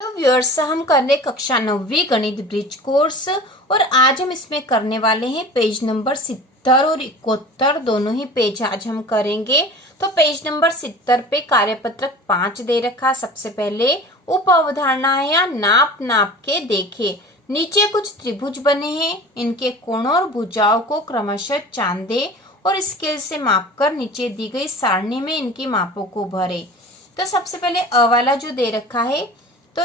तो व्यूअर्स, हम कर रहे कक्षा 9वीं गणित ब्रिज कोर्स और आज हम इसमें करने वाले हैं पेज नंबर 70 और 71 दोनों ही पेज आज हम करेंगे। तो पेज नंबर 70 पे कार्यपत्रक 5 दे रखा। सबसे पहले उप अवधारणा है या नाप नाप के देखे। नीचे कुछ त्रिभुज बने हैं, इनके कोणों और भुजाओं को क्रमशः चांदे और स्केल से मापकर नीचे दी गई सारणी में इनकी मापों को भरे। तो सबसे पहले अ वाला जो दे रखा है, तो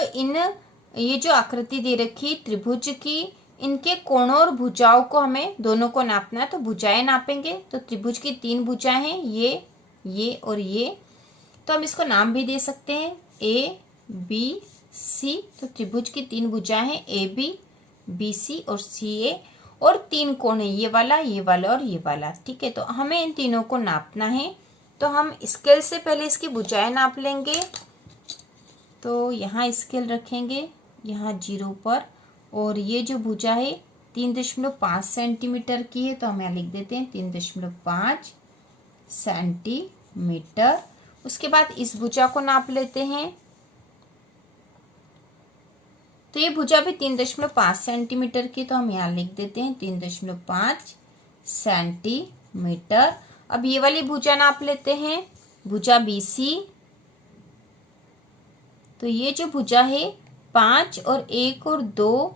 ये जो आकृति दे रखी त्रिभुज की, इनके कोणों और भुजाओं को हमें दोनों को नापना है। तो भुजाएं नापेंगे। तो त्रिभुज की 3 भुजाएं हैं, ये और ये। तो हम इसको नाम भी दे सकते हैं ए बी सी। तो त्रिभुज की 3 भुजाएं हैं ए बी सी और सी ए, और 3 कोण है ये वाला और ये वाला। ठीक है, तो हमें इन तीनों को नापना है। तो हम स्केल से पहले इसकी भुजाएं नाप लेंगे। तो यहाँ स्केल रखेंगे, यहाँ 0 पर, और ये जो भुजा है 3.5 सेंटीमीटर की है, तो हम यहाँ लिख देते हैं 3.5 सेंटीमीटर। उसके बाद इस भुजा को नाप लेते हैं। तो ये भुजा भी 3.5 सेंटीमीटर की, तो हम यहाँ लिख देते हैं 3.5 सेंटीमीटर। अब ये वाली भुजा नाप लेते हैं, भुजा BC। तो ये जो भुजा है 5 और 1 और 2,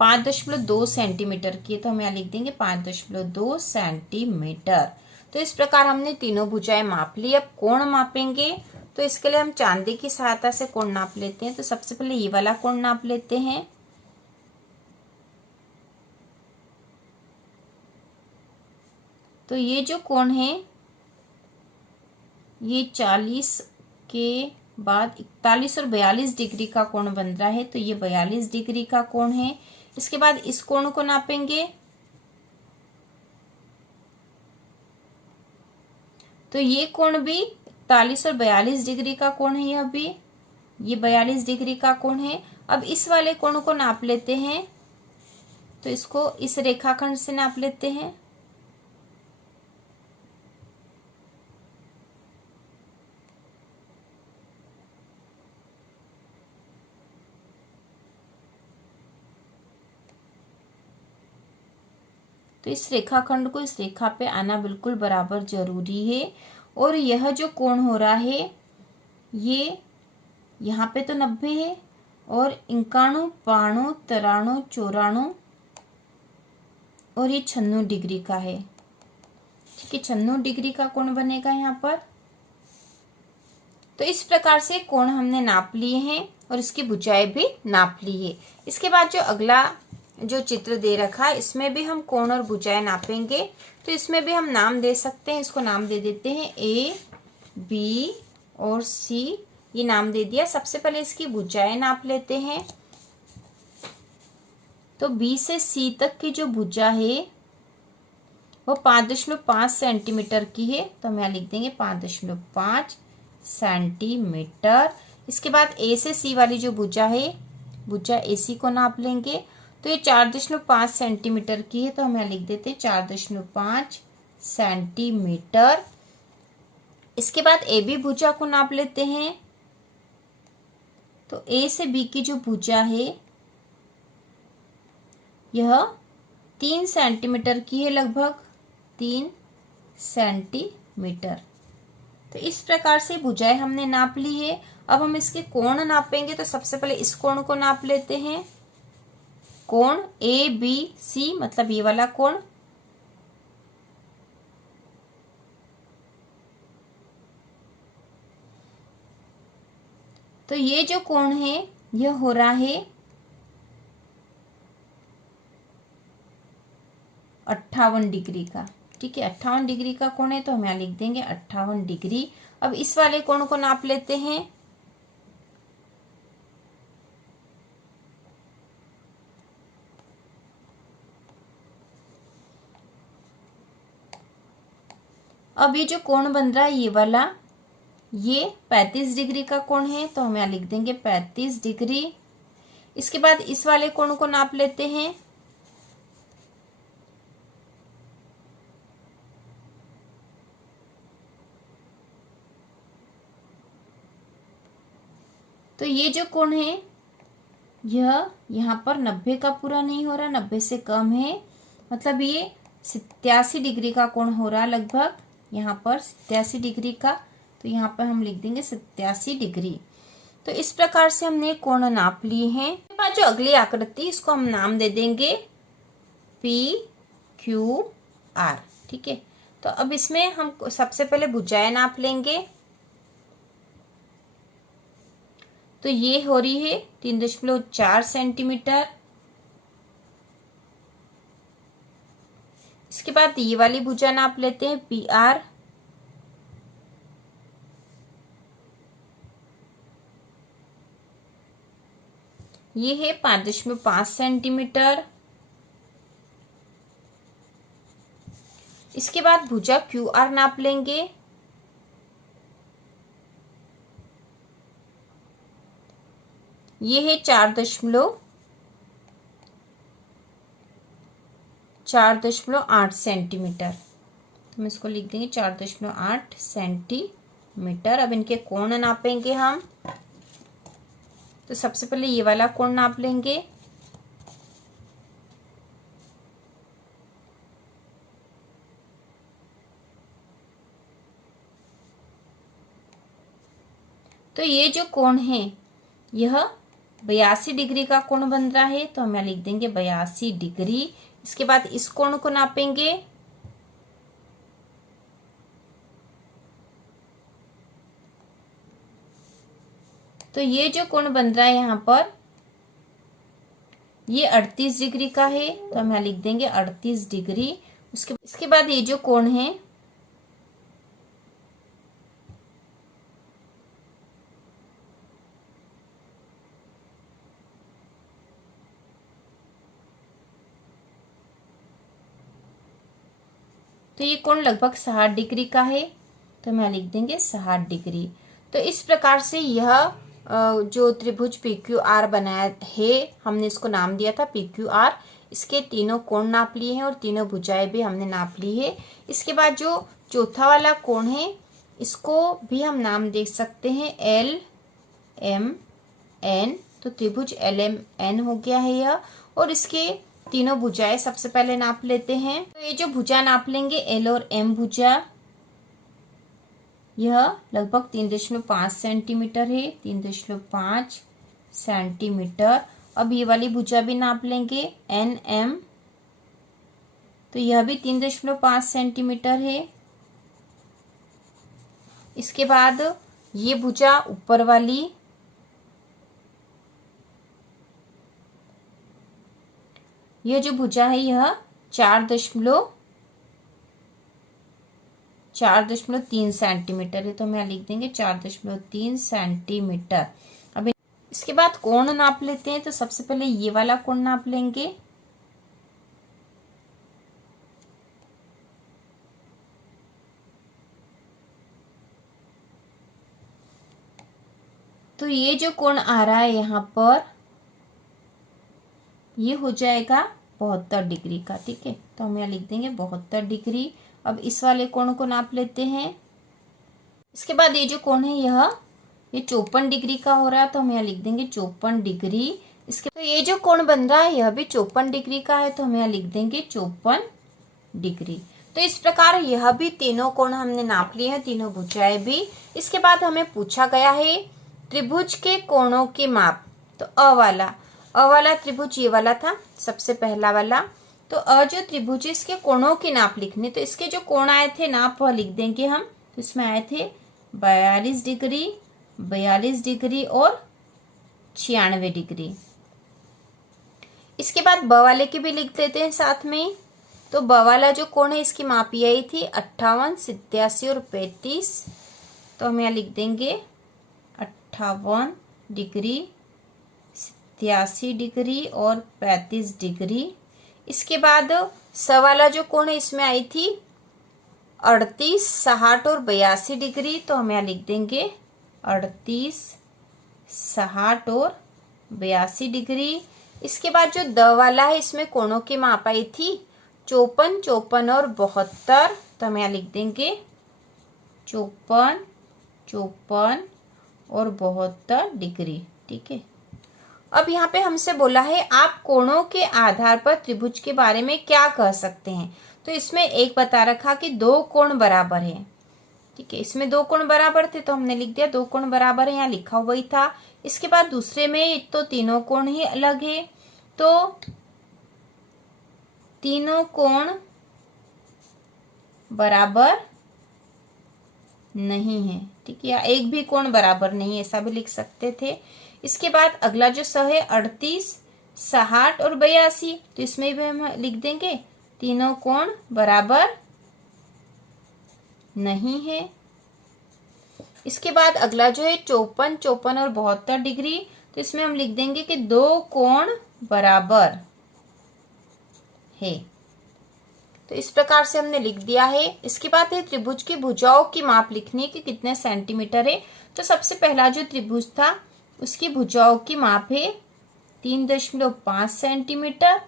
5.2 सेंटीमीटर की है, तो हम यहाँ लिख देंगे 5.2 सेंटीमीटर। तो इस प्रकार हमने तीनों भुजाएं माप ली। अब कोण मापेंगे, तो इसके लिए हम चांदी की सहायता से कोण नाप लेते हैं। तो सबसे पहले ये वाला कोण नाप लेते हैं। तो ये जो कोण है, ये 40 के बाद 41 और 42 डिग्री का कोण बन रहा है। तो ये 42 डिग्री का कोण है। इसके बाद इस कोण को नापेंगे। तो ये कोण भी 41 और 42 डिग्री का कोण है। यह भी ये 42 डिग्री का कोण है। अब इस वाले कोण को नाप लेते हैं। तो इसको इस रेखाखंड से नाप लेते हैं। तो इस रेखाखंड को इस रेखा पे आना बिल्कुल बराबर जरूरी है। और यह जो कोण हो रहा है, ये यहाँ पे तो 90 है, और 91, 92, 93, 94 और ये 96 डिग्री का है। ठीक है, 96 डिग्री का कोण बनेगा यहाँ पर। तो इस प्रकार से कोण हमने नाप लिए हैं और इसकी भुजाएं भी नाप ली है। इसके बाद जो अगला जो चित्र दे रखा है, इसमें भी हम कोण और भुजाएं नापेंगे। तो इसमें भी हम नाम दे सकते हैं। इसको नाम दे देते हैं ए बी और सी। ये नाम दे दिया। सबसे पहले इसकी भुजाएं नाप लेते हैं। तो बी से सी तक की जो भुजा है वो 5.5 सेंटीमीटर की है। तो हम यहाँ लिख देंगे 5.5 सेंटीमीटर। इसके बाद ए से सी वाली जो भुजा है, भुजा AC को नाप लेंगे। तो ये 4.5 सेंटीमीटर की है। तो हम यहाँ लिख देते हैं 4.5 सेंटीमीटर। इसके बाद AB भुजा को नाप लेते हैं। तो A से B की जो भुजा है, यह 3 सेंटीमीटर की है, लगभग 3 सेंटीमीटर। तो इस प्रकार से भुजाएं हमने नाप ली है। अब हम इसके कोण नापेंगे। तो सबसे पहले इस कोण को नाप लेते हैं। कोण ABC, मतलब ये वाला कोण। तो ये जो कोण है, यह हो रहा है 58 डिग्री का। ठीक है, 58 डिग्री का कोण है। तो हम यहाँ लिख देंगे 58 डिग्री। अब इस वाले कोण को नाप लेते हैं। अब ये जो कोण बन रहा है, ये वाला, ये 35 डिग्री का कोण है। तो हम यहाँ लिख देंगे 35 डिग्री। इसके बाद इस वाले कोण को नाप लेते हैं। तो ये जो कोण है, यह यहाँ पर 90 का पूरा नहीं हो रहा, 90 से कम है, मतलब ये 87 डिग्री का कोण हो रहा लगभग, यहाँ पर 87 डिग्री का, तो यहाँ पर हम लिख देंगे 87 डिग्री। तो इस प्रकार से हमने कोण नाप लिए हैं। इसके बाद जो अगली आकृति, इसको हम नाम दे देंगे PQR, ठीक है। तो अब इसमें हम सबसे पहले भुजाएं नाप लेंगे। तो ये हो रही है 3.4 सेंटीमीटर। इसके बाद ये वाली भुजा नाप लेते हैं PR। ये है 5.5 सेंटीमीटर। इसके बाद भुजा QR नाप लेंगे। ये है 4.8 सेंटीमीटर। तो हम इसको लिख देंगे 4.8 सेंटीमीटर। अब इनके कोण नापेंगे हम। तो सबसे पहले ये वाला कोण नाप लेंगे। तो ये जो कोण है यह 82 डिग्री का कोण बन रहा है, तो हम यहाँ लिख देंगे 82 डिग्री। इसके बाद इस कोण को नापेंगे। तो ये जो कोण बन रहा है यहाँ पर, ये 38 डिग्री का है, तो हम यहाँ लिख देंगे 38 डिग्री। इसके बाद ये जो कोण है तो ये कोण लगभग 60 डिग्री का है, तो हम यहाँ लिख देंगे 60 डिग्री। तो इस प्रकार से यह जो त्रिभुज PQR बनाया है, हमने इसको नाम दिया था PQR। इसके तीनों कोण नाप लिए हैं और तीनों भुजाएं भी हमने नाप ली है। इसके बाद जो चौथा वाला कोण है, इसको भी हम नाम दे सकते हैं LMN। तो त्रिभुज LMN हो गया है यह। और इसके तीनों भुजाएं सबसे पहले नाप लेते हैं। तो ये जो भुजा नाप लेंगे L और M भुजा, यह लगभग 3.5 सेंटीमीटर है, 3.5 सेंटीमीटर। अब ये वाली भुजा भी नाप लेंगे NM। तो यह भी 3.5 सेंटीमीटर है। इसके बाद ये भुजा ऊपर वाली, यह जो भुजा है यह 4.3 सेंटीमीटर है, तो हम यहाँ लिख देंगे 4.3 सेंटीमीटर। अब इसके बाद कोण नाप लेते हैं। तो सबसे पहले ये वाला कोण नाप लेंगे। तो ये जो कोण आ रहा है यहाँ पर, ये हो जाएगा 72 डिग्री का, ठीक है। तो हम यहाँ लिख देंगे 72 डिग्री। अब इस वाले कोण को नाप लेते हैं। इसके बाद ये जो कोण है ये 54 डिग्री का हो रहा है, तो हम यहाँ लिख देंगे 54 डिग्री। इसके तो ये जो कोण बन रहा है यह भी 54 डिग्री का है, तो हम यहाँ लिख देंगे 54 डिग्री। तो इस प्रकार यह भी तीनों कोण हमने नाप लिए हैं, तीनों भुजाएं भी। इसके बाद हमें पूछा गया है त्रिभुज के कोणों के माप। तो अ वाला त्रिभुज ये वाला था, सबसे पहला वाला। तो जो त्रिभुज इसके कोणों की नाप लिखनी, तो इसके जो कोण आए थे नाप वह लिख देंगे हम। तो इसमें आए थे 42 डिग्री, 42 डिग्री और 96 डिग्री। इसके बाद ब वाले की भी लिख देते हैं साथ में। तो ब वाला जो कोण है इसकी माप ये आई थी 58, 87 और 35। तो हम यहाँ लिख देंगे 58 डिग्री, 87 डिग्री और 35 डिग्री। इसके बाद स वाला जो कोण है इसमें आई थी 38, 60 और 82 डिग्री। तो हम यहाँ लिख देंगे 38, 60 और 82 डिग्री। इसके बाद जो द वाला है इसमें कोणों की माप आई थी 54, 54 और 72। तो हम यहाँ लिख देंगे 54, 54 और 72 डिग्री, ठीक है। अब यहाँ पे हमसे बोला है आप कोणों के आधार पर त्रिभुज के बारे में क्या कह सकते हैं। तो इसमें एक बता रखा कि दो कोण बराबर है। ठीक है, इसमें दो कोण बराबर थे तो हमने लिख दिया दो कोण बराबर है, यहाँ लिखा हुआ ही था। इसके बाद दूसरे में तो तीनों कोण ही अलग है, तो तीनों कोण बराबर नहीं है। ठीक है, या एक भी कोण बराबर नहीं है, ऐसा भी लिख सकते थे। इसके बाद अगला जो स है 38, 60 और 82, तो इसमें भी हम लिख देंगे तीनों कोण बराबर नहीं है। इसके बाद अगला जो है 54, 54 और 72 डिग्री, तो इसमें हम लिख देंगे कि दो कोण बराबर है। तो इस प्रकार से हमने लिख दिया है। इसके बाद है त्रिभुज की भुजाओं की माप लिखनी कि कितने सेंटीमीटर है। तो सबसे पहला जो त्रिभुज था उसकी भुजाओं की माप है 3.5 सेंटीमीटर,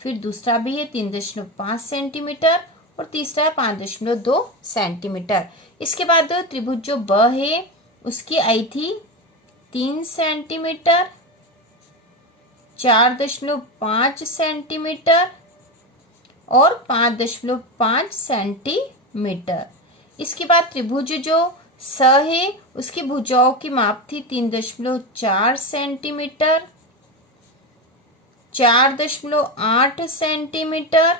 फिर दूसरा भी है 3.5 सेंटीमीटर और तीसरा है 5.2 सेंटीमीटर। इसके बाद त्रिभुज जो ब है उसकी आई थी 3 सेंटीमीटर, 4.5 सेंटीमीटर और 5.5 सेंटीमीटर। इसके बाद त्रिभुज जो स है उसकी भुजाओं की माप थी 3.4 सेंटीमीटर, 4.8 सेंटीमीटर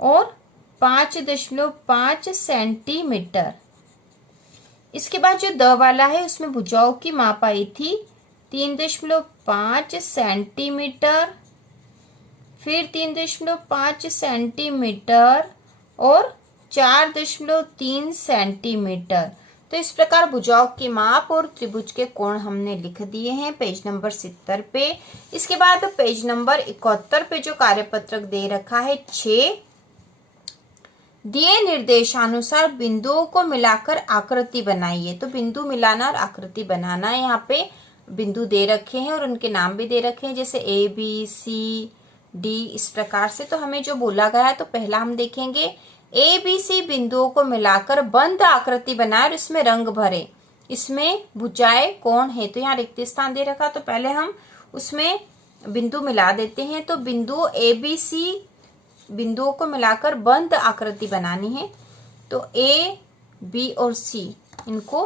और 5.5 सेंटीमीटर। इसके बाद जो द वाला है उसमें भुजाओं की माप आई थी 3.5 सेंटीमीटर, फिर 3.5 सेंटीमीटर और 4.3 सेंटीमीटर। तो इस प्रकार भुजाओं की माप और त्रिभुज के कोण हमने लिख दिए हैं पेज नंबर 70 पे। इसके बाद पेज नंबर 71 पे जो कार्यपत्रक दे रखा है 6, दिए निर्देशानुसार बिंदुओं को मिलाकर आकृति बनाइए। तो बिंदु मिलाना और आकृति बनाना, यहाँ पे बिंदु दे रखे हैं और उनके नाम भी दे रखे हैं जैसे ए बी सी डी, इस प्रकार से। तो हमें जो बोला गया है तो पहला हम देखेंगे ए बी सी बिंदुओं को मिलाकर बंद आकृति बनाए और इसमें रंग भरे। इसमें भुजाएं कोण है, तो यहाँ रिक्त स्थान दे रखा, तो पहले हम उसमें बिंदु मिला देते हैं। तो बिंदु ए बी सी बिंदुओं को मिलाकर बंद आकृति बनानी है। तो ए बी और सी इनको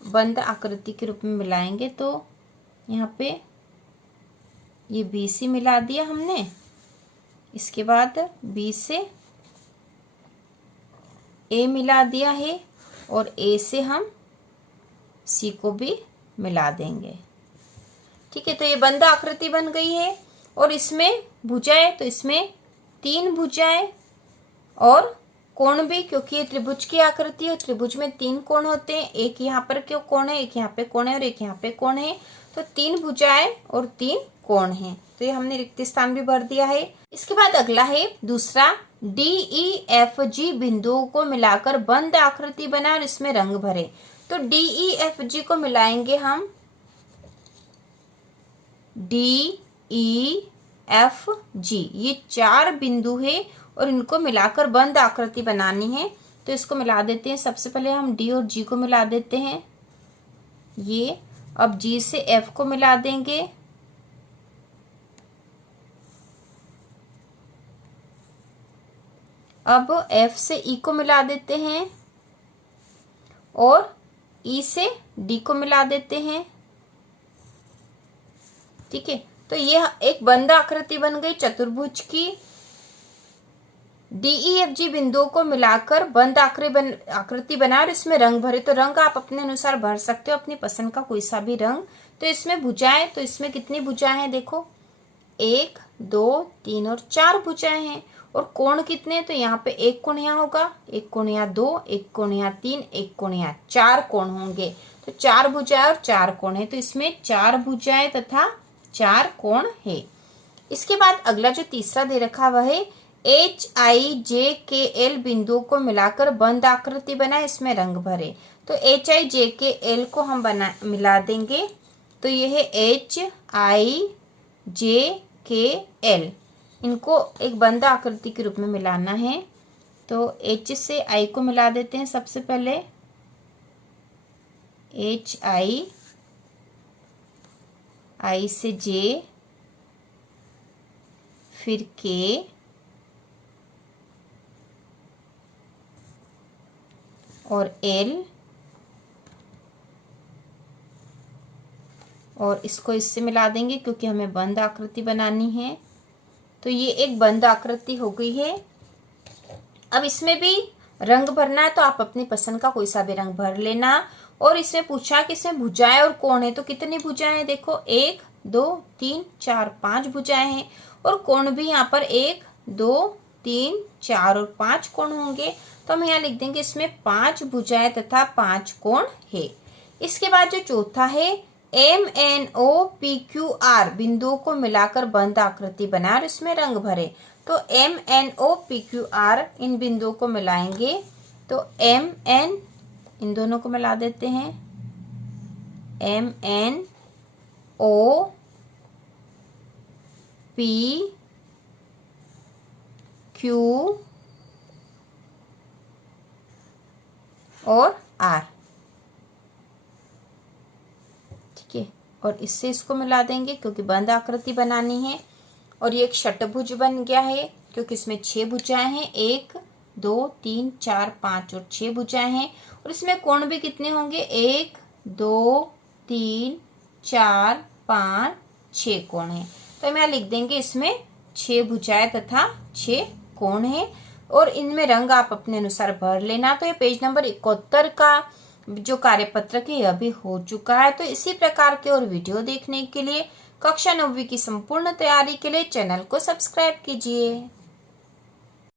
बंद आकृति के रूप में मिलाएंगे। तो यहाँ पे ये बी सी मिला दिया हमने, इसके बाद बी से ए मिला दिया है और ए से हम सी को भी मिला देंगे। ठीक है, तो ये बंद आकृति बन गई है। और इसमें भुजाएं, तो इसमें 3 भुजाएं और कोण भी, क्योंकि ये त्रिभुज की आकृति है। त्रिभुज में 3 कोण होते हैं, एक यहाँ पर क्यों कोण है, एक यहाँ पे कोण है और एक यहाँ पे कोण है। तो 3 भुजाएं और 3 कोण हैं। तो ये हमने रिक्त स्थान भी भर दिया है। इसके बाद अगला है दूसरा, डी ई एफ जी बिंदुओं को मिलाकर बंद आकृति बनाए और इसमें रंग भरे। तो डी ई एफ जी को मिलाएंगे हम, डी ई एफ जी, ये 4 बिंदु है और इनको मिलाकर बंद आकृति बनानी है। तो इसको मिला देते हैं। सबसे पहले हम डी और जी को मिला देते हैं, ये। अब जी से एफ को मिला देंगे, अब एफ से ई को मिला देते हैं और ई से डी को मिला देते हैं। ठीक है, तो यह एक बंद आकृति बन गई चतुर्भुज की। डी एफ जी बिंदुओं को मिलाकर बंद आकृति बना और इसमें रंग भरे। तो रंग आप अपने अनुसार भर सकते हो, अपनी पसंद का कोई सा भी रंग। तो इसमें भुजाएं, तो इसमें कितनी भुजाएं हैं देखो, 1 2 3 और 4 भुजाएं हैं। और कोण कितने, तो यहाँ पे एक कोण यहाँ होगा, एक कोण यहाँ 2, एक कोण यहाँ 3, एक कोण यहाँ 4 कोण होंगे। तो 4 भुजाएं और 4 कोण है, तो इसमें 4 भुजाएं तथा 4 कोण है। इसके बाद अगला जो तीसरा दे रखा वह है एच आई जे के एल बिंदुओं को मिलाकर बंद आकृति बनाए, इसमें रंग भरे। तो एच आई जे के एल को हम मिला देंगे। तो यह है एच आई जे के एल, इनको एक बंद आकृति के रूप में मिलाना है। तो एच से आई को मिला देते हैं। सबसे पहले एच आई I से J, फिर K, और L, और इसको इससे मिला देंगे क्योंकि हमें बंद आकृति बनानी है। तो ये एक बंद आकृति हो गई है। अब इसमें भी रंग भरना है, तो आप अपनी पसंद का कोई सा भी रंग भर लेना। और इसमें पूछा कि इसमें भुजाएं और कोण है, तो कितनी भुजाएं हैं? देखो 1 2 3 4 5 भुजाएं हैं, और कोण भी यहाँ पर 1 2 3 4 और 5 कोण होंगे। तो हम यहाँ लिख देंगे इसमें 5 भुजाएं तथा 5 कोण है। इसके बाद जो चौथा है, MNOPQR बिंदुओं को मिलाकर बंद आकृति बनाए और इसमें रंग भरे। तो MNOPQR इन बिंदुओं को मिलाएंगे, तो MN इन दोनों को मिला देते हैं, MNOPQ और R, ठीक है। और इससे इसको मिला देंगे क्योंकि बंद आकृति बनानी है। और ये एक षटभुज बन गया है क्योंकि इसमें 6 भुजाएं हैं, 1 2 3 4 5 और 6 भुजाएं हैं। और इसमें कोण भी कितने होंगे? 1 2 3 4 5 6 कोण है। तो हम यहाँ लिख देंगे इसमें 6 भुजाएं तथा 6 कोण है। और इनमें रंग आप अपने अनुसार भर लेना। तो ये पेज नंबर 71 का जो कार्यपत्रक है यह भी हो चुका है। तो इसी प्रकार के और वीडियो देखने के लिए, कक्षा 9वीं की संपूर्ण तैयारी के लिए चैनल को सब्सक्राइब कीजिए।